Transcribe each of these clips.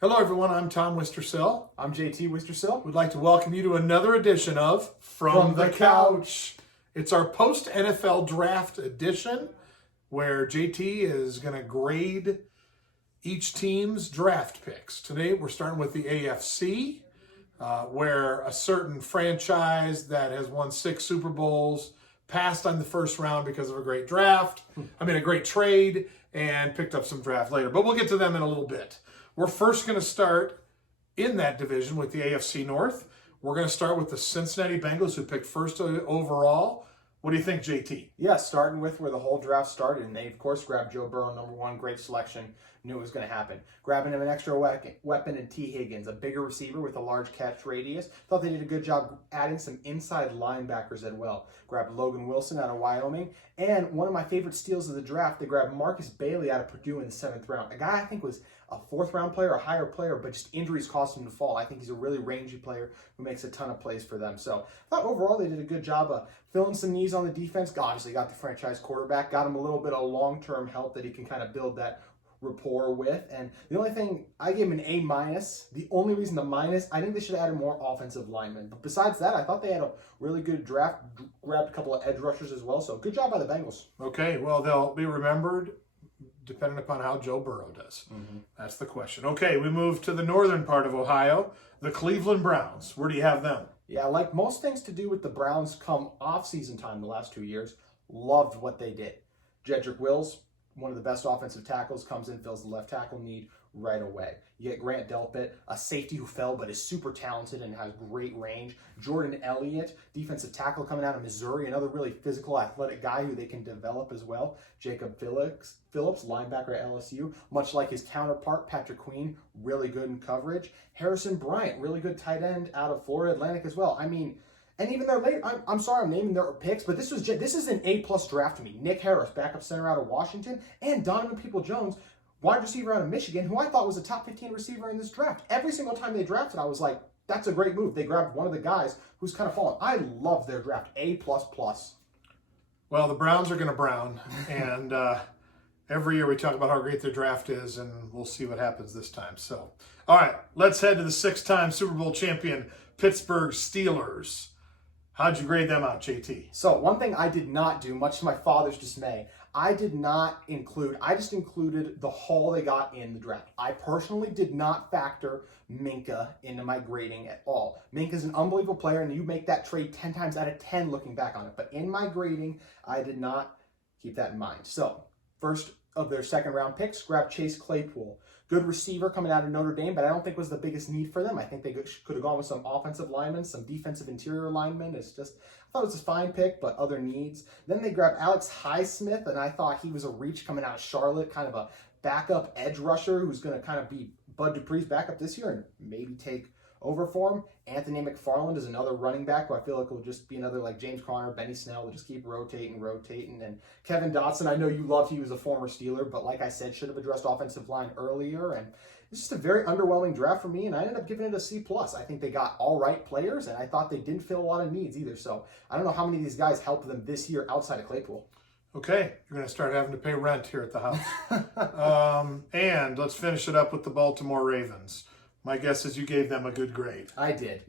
Hello everyone, I'm Tom Wistrcill. I'm JT Wistrcill. We'd like to welcome you to another edition of From the Couch. It's our post-NFL draft edition where JT is going to grade each team's draft picks. Today we're starting with the AFC, where a certain franchise that has won 6 Super Bowls passed on the first round because of a great a great trade, and picked up some draft later. But we'll get to them in a little bit. We're first going to start in that division with the AFC North. We're going to start with the Cincinnati Bengals, who picked first overall. What do you think, JT? Yeah, starting with where the whole draft started, and they, of course, grabbed Joe Burrow, number 1, great selection. Knew it was going to happen. Grabbing him an extra weapon in T. Higgins, a bigger receiver with a large catch radius. Thought they did a good job adding some inside linebackers as well. Grabbed Logan Wilson out of Wyoming. And one of my favorite steals of the draft, they grabbed Marcus Bailey out of Purdue in the 7th round. A guy I think was a 4th-round player, a higher player, but just injuries cost him to fall. I think he's a really rangy player who makes a ton of plays for them. So I thought overall they did a good job of filling some needs on the defense. Obviously got the franchise quarterback, got him a little bit of long-term help that he can kind of build that rapport with. And the only thing, I gave him an A-. The only reason the minus, I think they should have added more offensive linemen. But besides that, I thought they had a really good draft, grabbed a couple of edge rushers as well. So good job by the Bengals. Okay, well, they'll be remembered depending upon how Joe Burrow does. Mm-hmm. That's the question. Okay, we move to the northern part of Ohio, the Cleveland Browns. Where do you have them? Yeah, like most things to do with the Browns come off-season time the last 2 years, loved what they did. Jedrick Wills, one of the best offensive tackles, comes in, fills the left tackle need right away. You get Grant Delpit, a safety who fell but is super talented and has great range. Jordan Elliott, defensive tackle coming out of Missouri, another really physical, athletic guy who they can develop as well. Jacob Phillips, linebacker at LSU, much like his counterpart, Patrick Queen, really good in coverage. Harrison Bryant, really good tight end out of Florida Atlantic as well. And even their late, I'm sorry, I'm naming their picks, but this is an A+ draft to me. Nick Harris, backup center out of Washington, and Donovan Peoples-Jones, wide receiver out of Michigan, who I thought was a top 15 receiver in this draft. Every single time they drafted, I was like, that's a great move. They grabbed one of the guys who's kind of fallen. I love their draft, A++. Well, the Browns are going to brown, and every year we talk about how great their draft is, and we'll see what happens this time. So, all right, let's head to the 6-time Super Bowl champion Pittsburgh Steelers. How'd you grade them out, JT? So one thing I did not do, much to my father's dismay, I just included the haul they got in the draft. I personally did not factor Minkah into my grading at all. Minkah's an unbelievable player, and you make that trade 10 times out of 10 looking back on it. But in my grading, I did not keep that in mind. So first of their 2nd-round picks, grabbed Chase Claypool. Good receiver coming out of Notre Dame, but I don't think was the biggest need for them. I think they could have gone with some offensive linemen, some defensive interior linemen. I thought it was a fine pick, but other needs. Then they grabbed Alex Highsmith, and I thought he was a reach coming out of Charlotte, kind of a backup edge rusher who's going to kind of be Bud Dupree's backup this year and maybe take over for him. Anthony McFarland is another running back who I feel like will just be another like James Conner, Benny Snell. Will just keep rotating. And Kevin Dotson, I know you loved, he was a former Steeler, but like I said, should have addressed offensive line earlier. And it's just a very underwhelming draft for me, and I ended up giving it a C+. I think they got all right players, and I thought they didn't fill a lot of needs either. So I don't know how many of these guys helped them this year outside of Claypool. Okay, you're going to start having to pay rent here at the house. And let's finish it up with the Baltimore Ravens. My guess is you gave them a good grade. I did.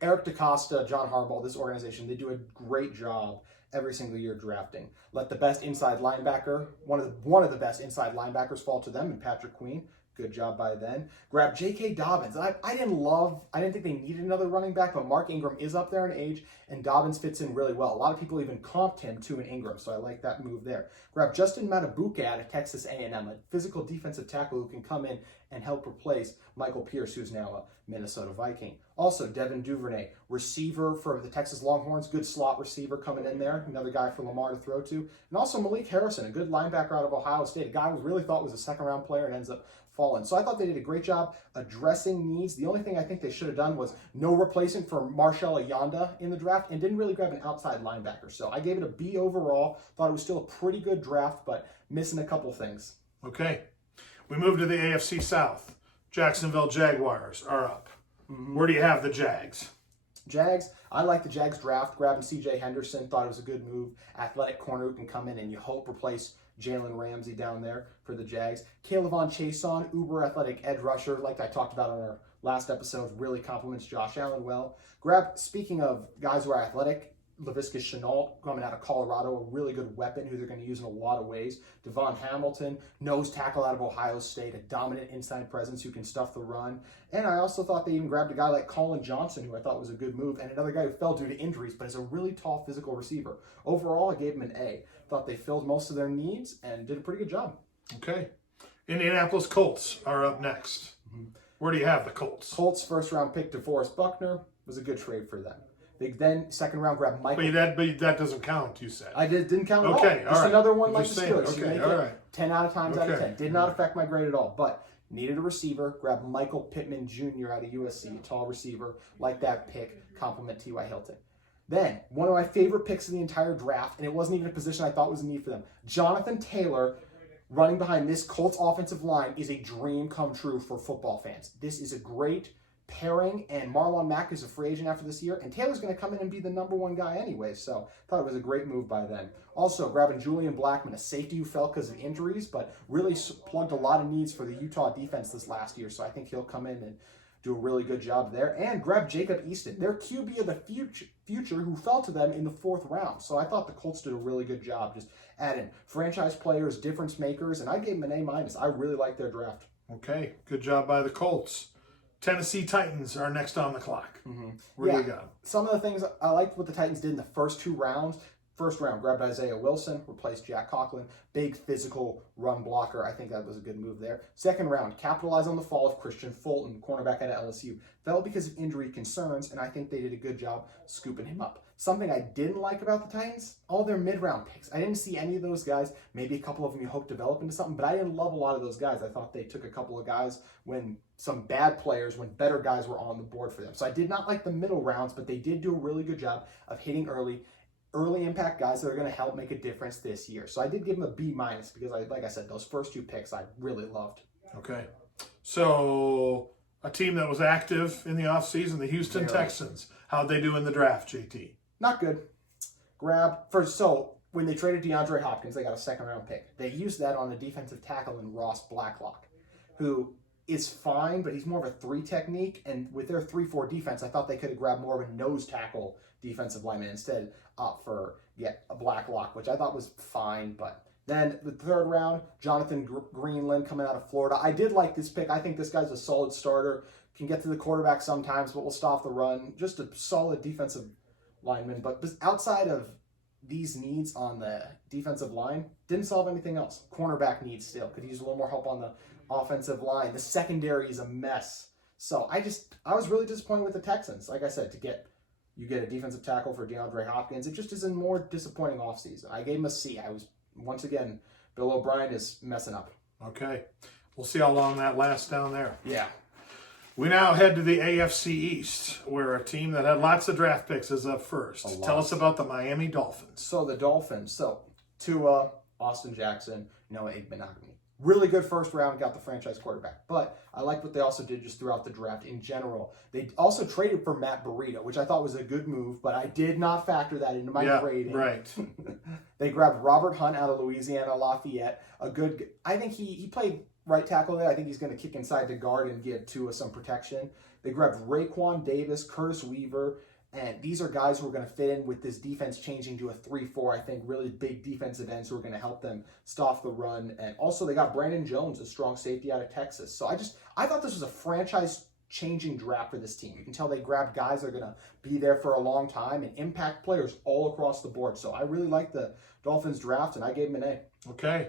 Eric DaCosta, John Harbaugh, this organization, they do a great job every single year drafting. Let the best inside linebacker, one of the best inside linebackers fall to them, and Patrick Queen. Good job by then. Grab J.K. Dobbins. I didn't think they needed another running back, but Mark Ingram is up there in age, and Dobbins fits in really well. A lot of people even comped him to an Ingram, so I like that move there. Grab Justin Matabuke out of Texas A&M, a physical defensive tackle who can come in and help replace Michael Pierce, who's now a Minnesota Viking. Also, Devin Duvernay, receiver for the Texas Longhorns, good slot receiver coming in there, another guy for Lamar to throw to. And also Malik Harrison, a good linebacker out of Ohio State, a guy who really thought was a 2nd-round player and ends up fallen. So I thought they did a great job addressing needs. The only thing I think they should have done was no replacement for Marshall Ayanda in the draft, and didn't really grab an outside linebacker. So I gave it a B overall. Thought it was still a pretty good draft, but missing a couple things. Okay. We move to the AFC South. Jacksonville Jaguars are up. Where do you have the Jags? Jags, I like the Jags draft, grabbing C.J. Henderson, thought it was a good move. Athletic corner who can come in and you hope replace Jalen Ramsey down there for the Jags. Kayvon Chason, uber athletic edge rusher, like I talked about on our last episode, really compliments Josh Allen well. Speaking of guys who are athletic, Laviska Shenault coming out of Colorado, a really good weapon who they're going to use in a lot of ways. Devon Hamilton, nose tackle out of Ohio State, a dominant inside presence who can stuff the run. And I also thought they even grabbed a guy like Colin Johnson, who I thought was a good move, and another guy who fell due to injuries, but is a really tall physical receiver. Overall, I gave him an A. Thought they filled most of their needs and did a pretty good job. Okay. Indianapolis Colts are up next. Where do you have the Colts? Colts first round pick DeForest Buckner was a good trade for them. They then second round grabbed Michael. But that doesn't count, you said. I didn't count at all. Okay, Just another one like Just the saying. Steelers. Okay, all right. 10 out of times out of 10. Did not affect my grade at all. But needed a receiver. Grabbed Michael Pittman Jr. out of USC, a tall receiver. Like that pick. Compliment T.Y. Hilton. Then, one of my favorite picks of the entire draft, and it wasn't even a position I thought was a need for them. Jonathan Taylor, running behind this Colts offensive line, is a dream come true for football fans. This is a great pairing, and Marlon Mack is a free agent after this year, and Taylor's going to come in and be the number one guy anyway, so I thought it was a great move by them. Also, grabbing Julian Blackmon, a safety who fell because of injuries, but really plugged a lot of needs for the Utah defense this last year, so I think he'll come in and do a really good job there. And grab Jacob Easton, their QB of the future who fell to them in the 4th round. So I thought the Colts did a really good job just adding franchise players, difference makers, and I gave them an A-. I really like their draft. Okay, good job by the Colts. Tennessee Titans are next on the clock. Where do you go? Some of the things I liked what the Titans did in the first 2 rounds. First round, grabbed Isaiah Wilson, replaced Jack Conklin. Big physical run blocker. I think that was a good move there. Second round, capitalized on the fall of Christian Fulton, cornerback out of LSU. Fell because of injury concerns, and I think they did a good job scooping him up. Something I didn't like about the Titans, all their mid-round picks. I didn't see any of those guys. Maybe a couple of them you hope develop into something, but I didn't love a lot of those guys. I thought they took a couple of guys when some bad players, when better guys were on the board for them. So I did not like the middle rounds, but they did do a really good job of hitting early impact guys that are going to help make a difference this year. So I did give them a B- because, like I said, those first 2 picks I really loved. Okay. So a team that was active in the offseason, the Houston Texans. How'd they do in the draft, JT? Not good. When they traded DeAndre Hopkins, they got a 2nd round pick. They used that on a defensive tackle in Ross Blacklock, who is fine, but he's more of a 3 technique. And with their 3-4 defense, I thought they could have grabbed more of a nose tackle defensive lineman instead for a Blacklock, which I thought was fine. But then the 3rd round, Jonathan Greenland coming out of Florida. I did like this pick. I think this guy's a solid starter. Can get to the quarterback sometimes, but will stop the run. Just a solid defensive lineman. But outside of these needs on the defensive line, didn't solve anything else. Cornerback needs still. Could use a little more help on the offensive line. The secondary is a mess. So I was really disappointed with the Texans. Like I said, you get a defensive tackle for DeAndre Hopkins. It just is a more disappointing offseason. I gave him a C. Once again, Bill O'Brien is messing up. Okay. We'll see how long that lasts down there. Yeah. We now head to the AFC East, where a team that had lots of draft picks is up first. Tell us about the Miami Dolphins. So the Dolphins. Tua, Austin Jackson, Noah Igbenogany. Really good first round, got the franchise quarterback. But I like what they also did just throughout the draft in general. They also traded for Matt Breida, which I thought was a good move, but I did not factor that into my grading. Right. They grabbed Robert Hunt out of Louisiana Lafayette. I think he played right tackle there. I think he's going to kick inside to guard and give Tua some protection. They grabbed Raekwon Davis, Curtis Weaver, and these are guys who are going to fit in with this defense changing to a 3-4, I think, really big defensive ends who are going to help them stop the run. And also they got Brandon Jones, a strong safety out of Texas. So I thought this was a franchise-changing draft for this team. You can tell they grabbed guys that are going to be there for a long time and impact players all across the board. So I really like the Dolphins draft, and I gave them an A. Okay.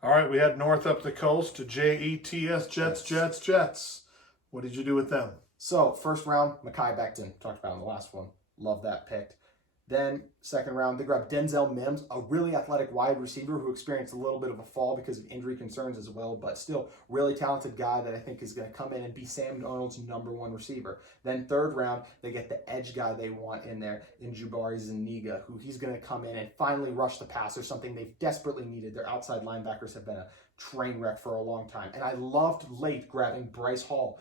All right, we head north up the coast to Jets, Jets. What did you do with them? So, first round, Mekhi Becton. Talked about in the last one. Love that pick. Then, second round, they grabbed Denzel Mims, a really athletic wide receiver who experienced a little bit of a fall because of injury concerns as well, but still really talented guy that I think is going to come in and be Sam Darnold's #1 receiver. Then, third round, they get the edge guy they want in there in Jabari Zuniga, who he's going to come in and finally rush the passer, something they've desperately needed. Their outside linebackers have been a train wreck for a long time. And I loved late grabbing Bryce Hall,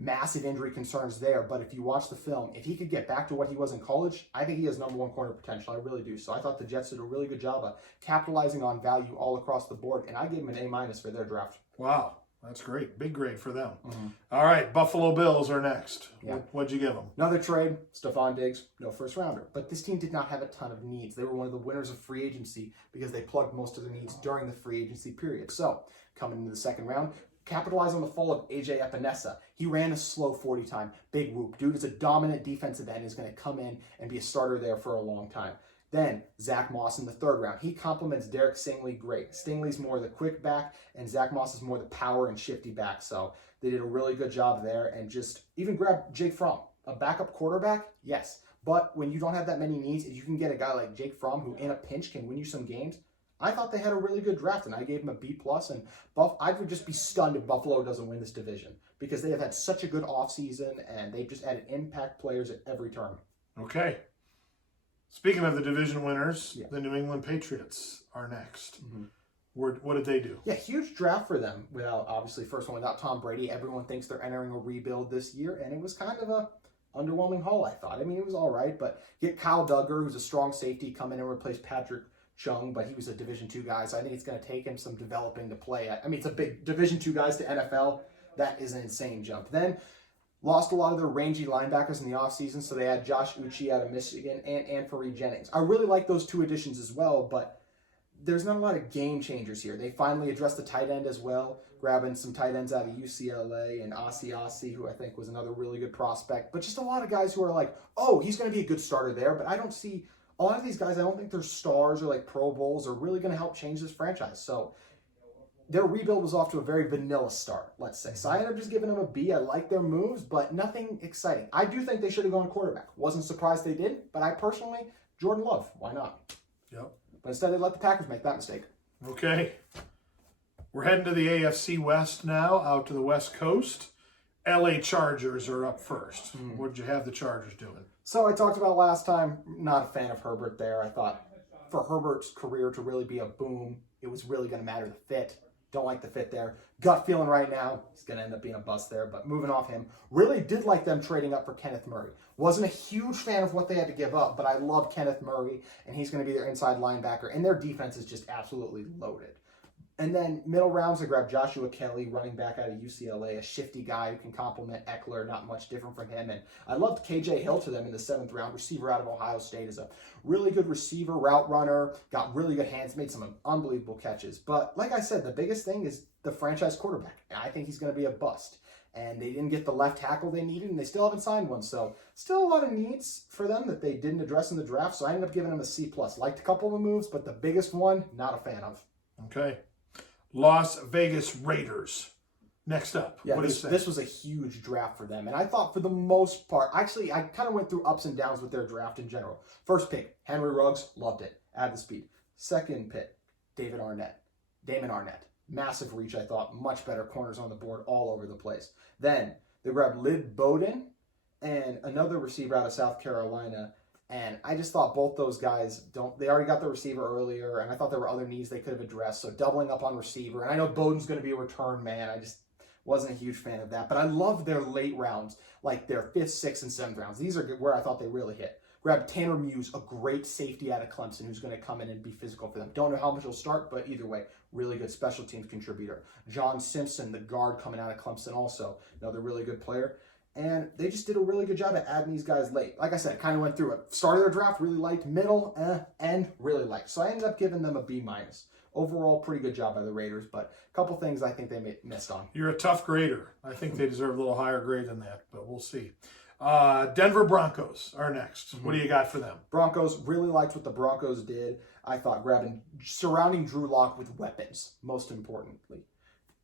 massive injury concerns there. But if you watch the film, if he could get back to what he was in college, I think he has number one corner potential. I really do. So I thought the Jets did a really good job of capitalizing on value all across the board, and I gave him an A- for their draft. Wow. That's great. Big grade for them. Mm-hmm. All right, Buffalo Bills are next. Yeah. What'd you give them? Another trade, Stephon Diggs, no first rounder. But this team did not have a ton of needs. They were one of the winners of free agency because they plugged most of their needs during the free agency period. So, coming into the second round, capitalize on the fall of AJ Epinesa. He ran a slow 40 time. Big whoop. Dude is a dominant defensive end. Is going to come in and be a starter there for a long time. Then, Zach Moss in the third round. He complements Derek Stingley great. Stingley's more the quick back, and Zach Moss is more the power and shifty back. So, they did a really good job there. And just even grab Jake Fromm. A backup quarterback? Yes. But when you don't have that many needs, if you can get a guy like Jake Fromm who in a pinch can win you some games, I thought they had a really good draft, and I gave him a B+. And I would just be stunned if Buffalo doesn't win this division because they have had such a good offseason, and they've just added impact players at every turn. Okay. Speaking of the division winners, the New England Patriots are next. Mm-hmm. What did they do? Yeah, huge draft for them. Without, obviously, first one without Tom Brady. Everyone thinks they're entering a rebuild this year, and it was kind of a underwhelming haul, I thought. I mean, it was all right, but get Kyle Duggar, who's a strong safety, come in and replace Patrick Chung, but he was a Division II guy, so I think it's going to take him some developing to play. I mean, it's a big Division II guys to NFL. That is an insane jump. Then lost a lot of their rangy linebackers in the offseason, so they had Josh Uche out of Michigan and Anfernee Jennings. I really like those two additions as well, but there's not a lot of game changers here. They finally addressed the tight end as well, grabbing some tight ends out of UCLA and Asi, who I think was another really good prospect. But just a lot of guys who are like, oh, he's going to be a good starter there, but I don't see a lot of these guys, I don't think they're stars or like Pro Bowls are really going to help change this franchise. So their rebuild was off to a very vanilla start, let's say. So I ended up just giving them a B. I like their moves, but nothing exciting. I do think they should have gone quarterback. Wasn't surprised they did, but I personally, Jordan Love, why not? Yep. But instead they let the Packers make that mistake. Okay. We're heading to the AFC West now, out to the West Coast. LA Chargers are up first. What did you have the Chargers doing? So I talked about last time, not a fan of Herbert there. I thought for Herbert's career to really be a boom, it was really going to matter the fit. Don't like the fit there. Gut feeling right now, he's going to end up being a bust there. But moving off him, really did like them trading up for Kenneth Murray. Wasn't a huge fan of what they had to give up, but I love Kenneth Murray, and he's going to be their inside linebacker. And their defense is just absolutely loaded. And then middle rounds, I grabbed Joshua Kelly, running back out of UCLA, a shifty guy who can complement Eckler, not much different from him. And I loved KJ Hill to them in the 7th round, receiver out of Ohio State, is a really good receiver, route runner, got really good hands, made some unbelievable catches. But like I said, the biggest thing is the franchise quarterback. And I think he's going to be a bust. And they didn't get the left tackle they needed, and they still haven't signed one. So still a lot of needs for them that they didn't address in the draft. So I ended up giving them a C+. Liked a couple of the moves, but the biggest one, not a fan of. Okay. Las Vegas Raiders. Next up. Yeah, what do you say? This was a huge draft for them. And I thought for the most part, actually, I kind of went through ups and downs with their draft in general. First pick, Henry Ruggs, loved it. Add the speed. Second pick, Damon Arnett. Massive reach, I thought. Much better corners on the board all over the place. Then they grabbed Lyd Bowden and another receiver out of South Carolina. And I just thought both those guys they already got the receiver earlier, and I thought there were other needs they could have addressed. So doubling up on receiver. And I know Bowden's going to be a return man. I just wasn't a huge fan of that. But I love their late rounds, like their 5th, 6th, and 7th rounds. These are where I thought they really hit. Grabbed Tanner Muse, a great safety out of Clemson who's going to come in and be physical for them. Don't know how much he'll start, but either way, really good special teams contributor. John Simpson, the guard coming out of Clemson also, another really good player. And they just did a really good job at adding these guys late. Like I said, kind of went through it. Started their draft, really liked. Middle, end, really liked. So I ended up giving them a B-. Overall, pretty good job by the Raiders, but a couple things I think they missed on. You're a tough grader. I think they deserve a little higher grade than that, but we'll see. Denver Broncos are next. What do you got for them? Broncos, really liked what the Broncos did. I thought surrounding Drew Lock with weapons, most importantly.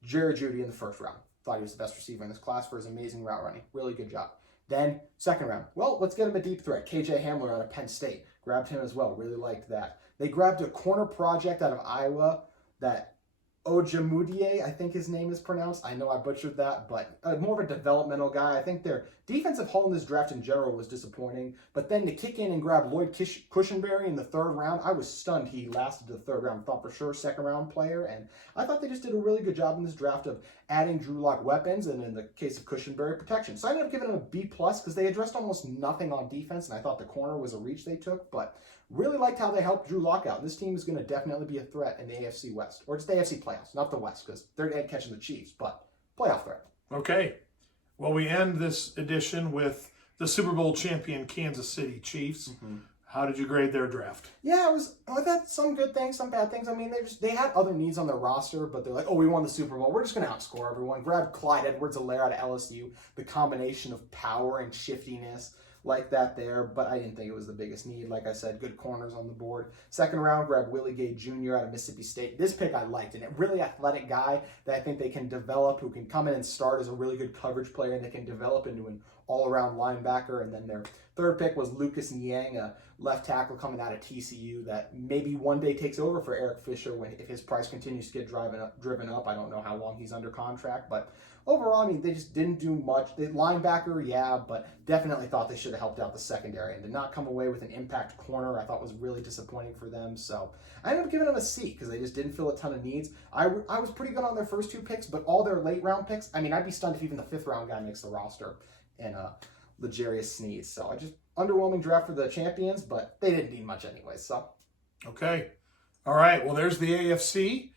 Jerry Jeudy in the 1st round. Thought he was the best receiver in this class for his amazing route running. Really good job. Then, 2nd round. Well, let's get him a deep threat. KJ Hamler out of Penn State. Grabbed him as well. Really liked that. They grabbed a corner project out of Iowa that Ojemudia, I think his name is pronounced. I know I butchered that, but more of a developmental guy. I think their defensive haul in this draft in general was disappointing. But then to kick in and grab Lloyd Cushenberry in the 3rd round, I was stunned he lasted to the 3rd round. Thought for sure 2nd round player. And I thought they just did a really good job in this draft of adding Drew Lock weapons, and in the case of Cushenberry, protection. So I ended up giving them a B+ because they addressed almost nothing on defense, and I thought the corner was a reach they took, but really liked how they helped Drew Lock out. This team is going to definitely be a threat in the AFC West, or just the AFC playoffs, not the West, because they're catching the Chiefs, but playoff threat. Okay. Well, we end this edition with the Super Bowl champion Kansas City Chiefs. Mm-hmm. How did you grade their draft? Yeah, I've had some good things, some bad things. I mean, they had other needs on their roster, but they're like, oh, we won the Super Bowl. We're just going to outscore everyone. Grab Clyde Edwards-Helaire out of LSU. The combination of power and shiftiness like that there, but I didn't think it was the biggest need. Like I said, good corners on the board. Second round, grab Willie Gay Jr. out of Mississippi State. This pick I liked, and a really athletic guy that I think they can develop, who can come in and start as a really good coverage player, and they can develop into an all-around linebacker. And then their third pick was Lucas Niang, a left tackle coming out of TCU that maybe one day takes over for Eric Fisher if his price continues to get driven up. I don't know how long he's under contract, but overall, I mean, they just didn't do much. The linebacker, yeah, but definitely thought they should have helped out the secondary, and to not come away with an impact corner I thought was really disappointing for them. So I ended up giving them a C because they just didn't fill a ton of needs. I was pretty good on their first two picks, but all their late round picks, I mean, I'd be stunned if even the 5th round guy makes the roster, and L'Jarius Sneed. So I just underwhelming draft for the champions, but they didn't need much anyway. So okay, all right. Well, there's the AFC.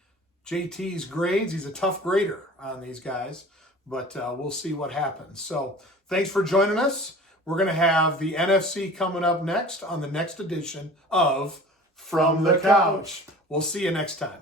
JT's grades. He's a tough grader on these guys, but we'll see what happens. So thanks for joining us. We're going to have the NFC coming up next on the next edition of From the Couch. We'll see you next time.